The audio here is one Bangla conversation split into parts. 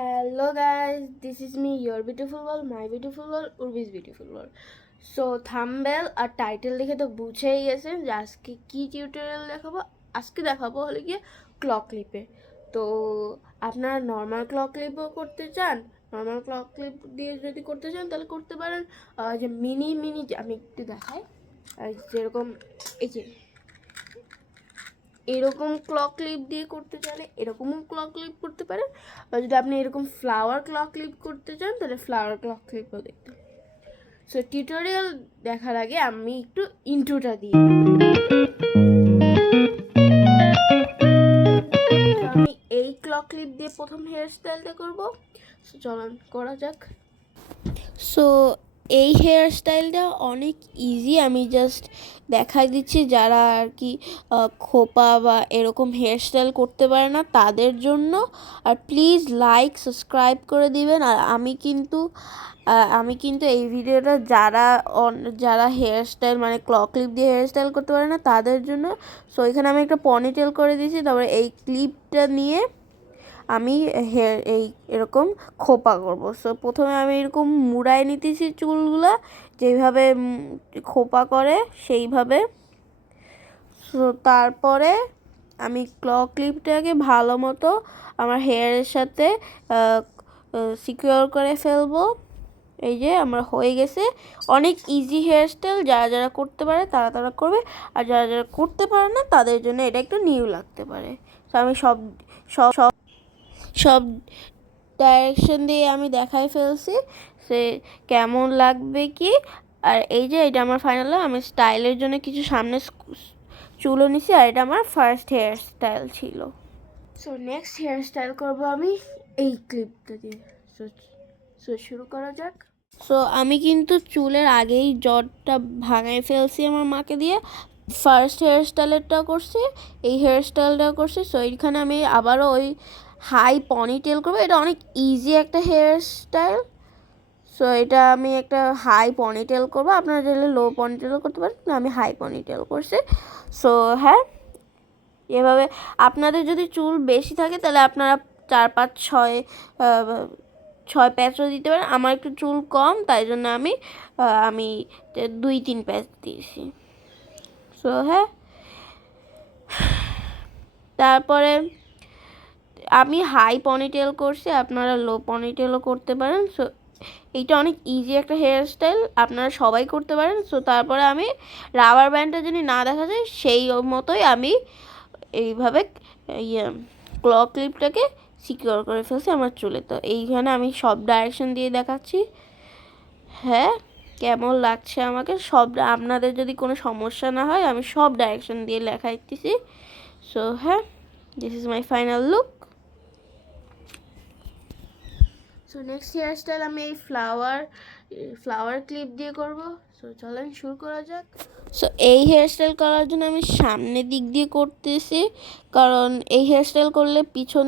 Hello guys, this is me, your beautiful world, my beautiful world, Urbi's beautiful world. So thumbnail R title দেখে তো বুঝেই গেছেন যে আজকে কি টিউটোরিয়াল দেখাবো। আজকে দেখাবো হলে গিয়ে ক্লক ক্লিপে। তো আপনারা নর্মাল ক্লক ক্লিপও করতে চান, নর্মাল ক্লক ক্লিপ দিয়ে যদি করতে চান তাহলে করতে পারেন। যে মিনি আমি একটু দেখাই, যেরকম এই যে এরকম ক্লক ক্লিপ দিয়ে করতে চাইলে এরকমও ক্লক ক্লিপ করতে পারেন, বা যদি আপনি এরকম ফ্লাওয়ার ক্লক ক্লিপ করতে চান তাহলে ফ্লাওয়ার ক্লক ক্লিপও দেখতে। সো টিউটোরিয়াল দেখার আগে আমি একটু ইন্ট্রোটা দিই। আমি এই ক্লক ক্লিপ দিয়ে প্রথম হেয়ার স্টাইলটা করবো। সো চলুন করা যাক। সো এই হেয়ার স্টাইলটা অনেক ইজি, আমি জাস্ট দেখাই দিচ্ছি যারা আর কি খোপা বা এরকম হেয়ার স্টাইল করতে পারে না তাদের জন্য। আর প্লিজ লাইক সাবস্ক্রাইব করে দিবেন। আর আমি কিন্তু এই ভিডিওটা যারা হেয়ার স্টাইল মানে ক্লক ক্লিপ দিয়ে হেয়ার স্টাইল করতে পারে না তাদের জন্য। সো এখানে আমি একটা পনিটেল করে দিয়েছি, তারপরে এই ক্লিপটা নিয়ে আমি এই এরকম খোপা করব। সো প্রথমে আমি এরকম মুড়াই নিতেছি চুলগুলা, যেভাবে খোপা করে সেইভাবে। সো তারপরে আমি ক্লক ক্লিপটাকে ভালো মতো আমার হেয়ারের সাথে সিকিউর করে ফেলবো। এই যে আমার হয়ে গেছে। অনেক ইজি হেয়ার স্টাইল, যারা যারা করতে পারে তারা করবে, আর যারা যারা করতে পারে না তাদের জন্য এটা একটু নিউ লাগতে পারে। তো আমি সব সব সব সব ডাইরেকশন দিয়ে আমি দেখাই ফেলছি সে কেমন লাগবে কি। আর এই যে এটা আমার ফাইনাল, আমি স্টাইলের জন্য কিছু সামনে চুলও নিছি, আর এটা আমার ফার্স্ট হেয়ার স্টাইল ছিল। সো নেক্সট হেয়ার স্টাইল করবো আমি এই ক্লিপটা দিয়ে। সো শুরু করা যাক। সো আমি কিন্তু চুলের আগেই জটটা ভাঙাই ফেলছি আমার মাকে দিয়ে। ফার্স্ট হেয়ার স্টাইলেরটা করছি, এই হেয়ার স্টাইলটা করছি। সো এইখানে আমি আবারও ওই হাই পনিটেল করবো। এটা অনেক ইজি একটা হেয়ার স্টাইল। সো এটা আমি একটা হাই পনিটেল করবো, আপনারা চাইলে লো পনিটেলও করতে পারেন, আমি হাই পনিটেল করছি। সো হ্যাঁ, এভাবে আপনাদের যদি চুল বেশি থাকে তাহলে আপনারা 4 5 6 প্যাচও দিতে পারেন। আমার একটু চুল কম, তাই জন্য আমি 2 3 প্যাচ দিয়েছি। সো হ্যাঁ, তারপরে আমি হাই পনিটেল করছি, আপনারা লো পনিটেলও করতে পারেন। সো এইটা অনেক ইজি একটা হেয়ার স্টাইল, আপনারা সবাই করতে পারেন। সো তারপরে আমি রাবার ব্যান্ডটা যদি না দেখা যায় সেই মতোই আমি এইভাবে ক্লক ক্লিপটাকে সিকিউর করে ফেলছি আমার চুলে। তো এইখানে আমি সব ডাইরেকশন দিয়ে দেখাচ্ছি। হ্যাঁ, কেমন লাগছে আমাকে সব, আপনাদের যদি কোনো সমস্যা না হয় আমি সব ডাইরেকশন দিয়ে দেখাইতেছি। সো হ্যাঁ, this is my final look. So next hair style আমি এই ফ্লাওয়ার ক্লিপ দিয়ে করব। সো চলেন শুরু করা যাক। সো এই হেয়ার স্টাইল করার জন্য আমি সামনের দিক দিয়ে করতেছি, কারণ এই হেয়ার স্টাইল করলে পিছন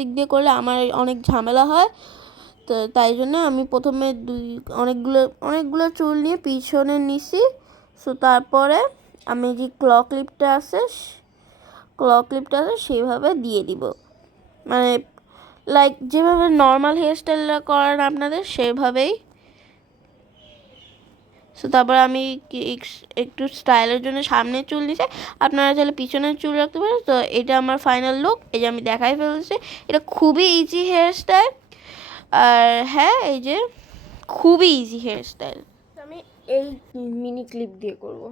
দিক দিয়ে করলে আমার অনেক ঝামেলা হয়। তো তাই জন্য আমি প্রথমে অনেকগুলো চুল নিয়ে পিছনে নিছি। সো তারপরে আমি যে ক্লক ক্লিপটা আছে সেইভাবে দিয়ে দিব, মানে লাইক যেভাবে নর্মাল হেয়ার স্টাইলটা করেন আপনাদের সেভাবেই। সো তারপর আমি একটু স্টাইলের জন্য সামনে চুল নিছি, আপনারা চাইলে পিছনের চুল রাখতে পারেন। তো এটা আমার ফাইনাল লুক, এই যে আমি দেখাই ফেলছি। এটা খুবই ইজি হেয়ার স্টাইল, আর হ্যাঁ এই যে খুবই ইজি হেয়ার স্টাইল। আমি এই মিনি ক্লিপ দিয়ে করব।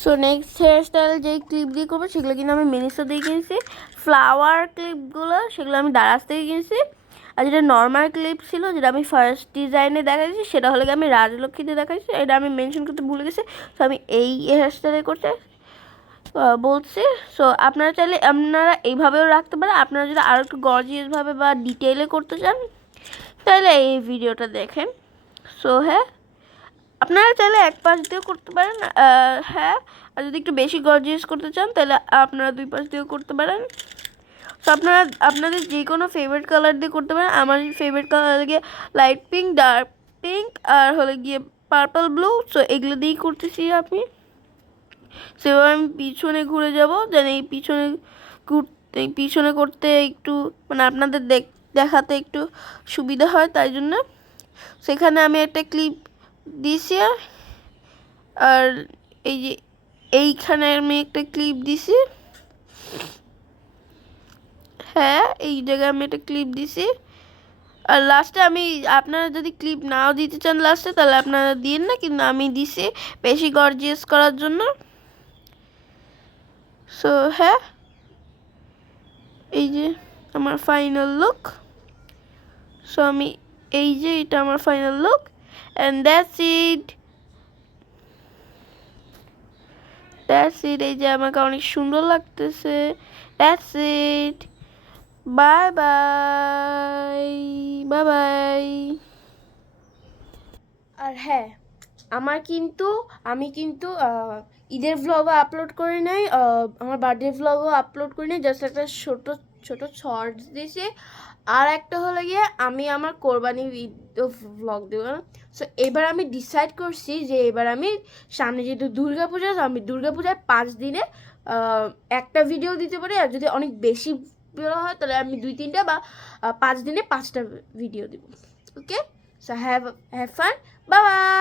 সো নেক্সট হেয়ার স্টাইল যেই ক্লিপ দিয়ে করবো সেগুলো কিন্তু আমি মিনিসো দিয়ে কিনছি। ফ্লাওয়ার ক্লিপগুলো সেগুলো আমি দারাজ থেকে কিনছি। আর যেটা নর্মাল ক্লিপ ছিল, যেটা আমি ফার্স্ট ডিজাইনে দেখাইছি, সেটা হলে আমি রাজলক্ষ্মীতে দেখাইছি। এটা আমি মেনশন করতে ভুলে গেছি। সো আমি এই হেয়ার স্টাইলে করতে বলছি। সো আপনারা চাইলে আপনারা এইভাবেও রাখতে পারেন। আপনারা যদি আরও একটু গর্জিয়াসভাবে বা ডিটেইলে করতে চান তাহলে এই ভিডিওটা দেখেন। সো হ্যাঁ, আপনারা চাইলে এক পাশ দিয়েও করতে পারেন। হ্যাঁ, আর যদি একটু বেশি গর্জিয়াস করতে চান তাহলে আপনারা 2 পাশ দিয়েও করতে পারেন। সো আপনারা আপনাদের যে কোনো ফেভারিট কালার দিয়ে করতে পারেন। আমার ফেভারিট কালার গিয়ে লাইট পিঙ্ক, ডার্ক পিঙ্ক, আর হলে গিয়ে পার্পল ব্লু। সো এগুলো দিয়েই করতেছি আমি। সো এবার আমি পিছনে ঘুরে যাব, যেন এই পিছনে তো এই পিছনে করতে একটু মানে আপনাদের দেখাতে একটু সুবিধা হয়, তাই জন্য সেখানে আমি একটা ক্লিপ দিছি। আর এই যে এইখানে আমি একটা ক্লিপ দিছি, হ্যাঁ এই জায়গায় আমি একটা ক্লিপ দিছি। আর লাস্টে আমি, আপনারা যদি ক্লিপ নাও দিতে চান লাস্টে তাহলে আপনারা দিন না, কিন্তু আমি দিছি বেশি গর্জিয়াস করার জন্য। সো হ্যাঁ, এই যে আমার ফাইনাল লুক। সো আমি এই যে এটা আমার final look, and that's it. এই যে আমাকে অনেক সুন্দর লাগতেছে। That's it, bye bye, bye bye. আর হ্যাঁ, আমি কিন্তু ঈদের ভ্লগও আপলোড করি নাই, আমার বার্থডে ভ্লগও আপলোড করি নাই, জাস্ট একটা ছোট ছোট শর্টস দিয়েছি। আর একটা হলো গিয়ে আমি আমার কোরবানি ভ্লগ দেবো। সো এবার আমি ডিসাইড করছি যে এবার আমি সামনে যেহেতু দুর্গাপূজা, আমি দুর্গাপূজায় 5 দিনে একটা ভিডিও দিতে পারি, আর যদি অনেক বেশি বেরো হয় তাহলে আমি 2-3টা বা 5 দিনে 5টা ভিডিও দিব। Okay, so have fun, bye by.